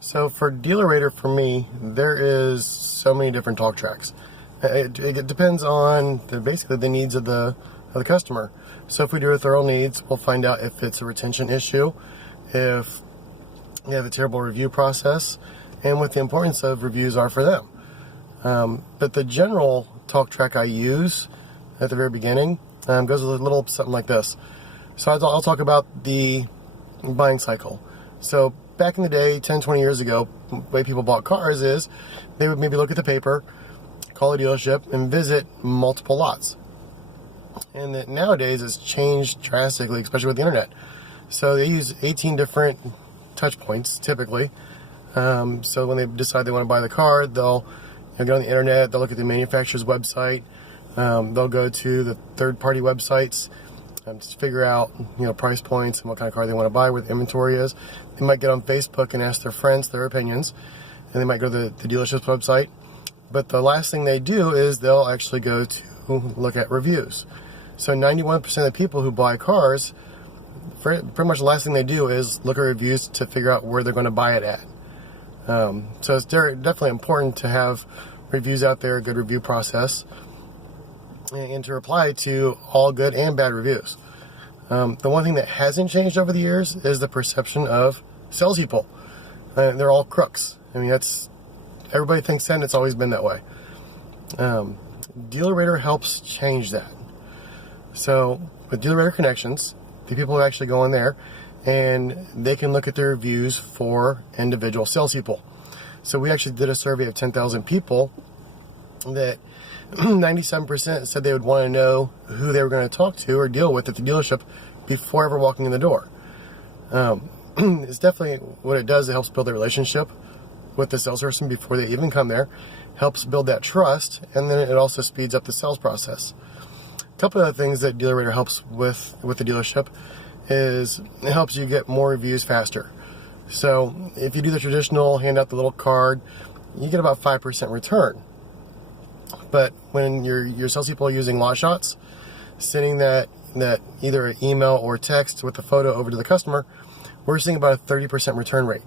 So for DealerRater, for me, there is so many different talk tracks. It depends on basically the needs of the customer. So if we do a thorough needs, we'll find out if it's a retention issue, if they have a terrible review process, and what the importance of reviews are for them. But the general talk track I use at the very beginning goes with a little something like this. So I'll talk about the buying cycle. So back in the day, 10, 20 years ago, the way people bought cars is they would maybe look at the paper, call a dealership, and visit multiple lots. And that nowadays it's changed drastically, especially with the internet. So they use 18 different touch points typically. So when they decide they want to buy the car, they'll go on the internet, they'll look at the manufacturer's website, they'll go to the third-party websites to figure out price points and what kind of car they want to buy, where the inventory is. They might get on Facebook and ask their friends their opinions, and they might go to the dealership's website. But the last thing they do is they'll actually go to look at reviews. So 91% of the people who buy cars, pretty much the last thing they do is look at reviews to figure out where they're going to buy it at. So it's definitely important to have reviews out there, a good review process, and to reply to all good and bad reviews. The one thing that hasn't changed over the years is the perception of salespeople. They're all crooks. I mean, everybody thinks that, and it's always been that way. DealerRater helps change that. So with DealerRater Connections, the people who actually go in there and they can look at the reviews for individual salespeople. So we actually did a survey of 10,000 people that 97% said they would want to know who they were going to talk to or deal with at the dealership before ever walking in the door. It's definitely what it does. It helps build a relationship with the salesperson before they even come there, helps build that trust, and then it also speeds up the sales process. A couple of things that DealerRater helps with the dealership is it helps you get more reviews faster. So if you do the traditional hand out the little card, you get about 5% return. But when your salespeople are using lot shots, sending that either an email or text with the photo over to the customer, we're seeing about a 30% return rate,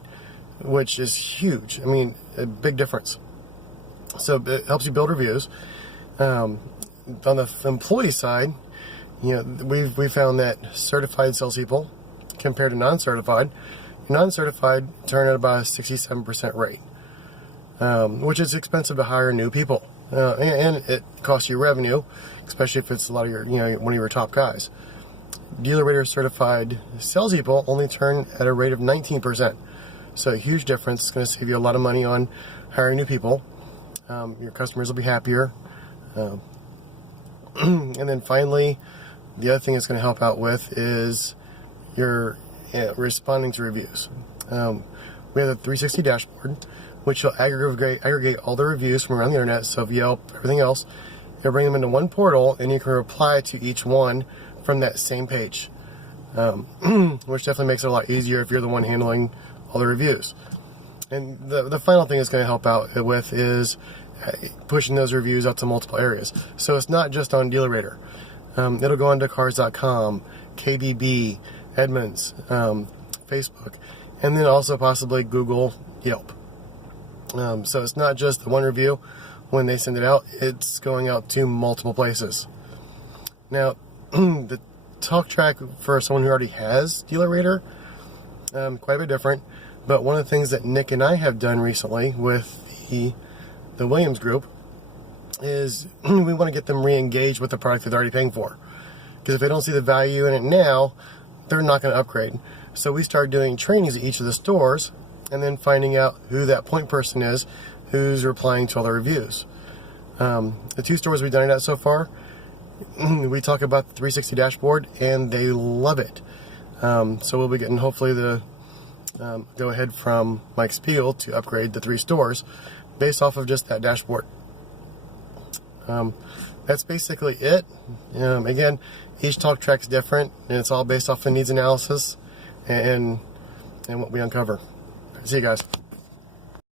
which is huge. I mean, a big difference. So it helps you build reviews. On the employee side, we found that certified salespeople compared to non-certified, non-certified turn at about a 67% rate, which is expensive to hire new people. And it costs you revenue, especially if it's a lot of one of your top guys. DealerRater certified salespeople only turn at a rate of 19%. So a huge difference. It's going to save you a lot of money on hiring new people. Your customers will be happier. And then finally, the other thing it's going to help out with is your responding to reviews. We have a 360 dashboard, which will aggregate all the reviews from around the internet, so Yelp, everything else. You'll bring them into one portal, and you can reply to each one from that same page, which definitely makes it a lot easier if you're the one handling all the reviews. And the final thing it's going to help out with is pushing those reviews out to multiple areas. So it's not just on DealerRater. It'll go onto Cars.com, KBB, Edmunds, Facebook, and then also possibly Google, Yelp. So it's not just the one review. When they send it out, it's going out to multiple places. Now, the talk track for someone who already has DealerRater, quite a bit different. But one of the things that Nick and I have done recently with the Williams Group is we want to get them re-engaged with the product that they're already paying for. Because if they don't see the value in it now, they're not going to upgrade. So we started doing trainings at each of the stores and then finding out who that point person is who's replying to all the reviews. The 2 stores we've done it at so far, we talk about the 360 dashboard and they love it. So we'll be getting hopefully the go ahead from Mike Spiegel to upgrade the 3 stores based off of just that dashboard. That's basically it. Again, each talk track is different, and it's all based off the needs analysis and what we uncover. See you guys.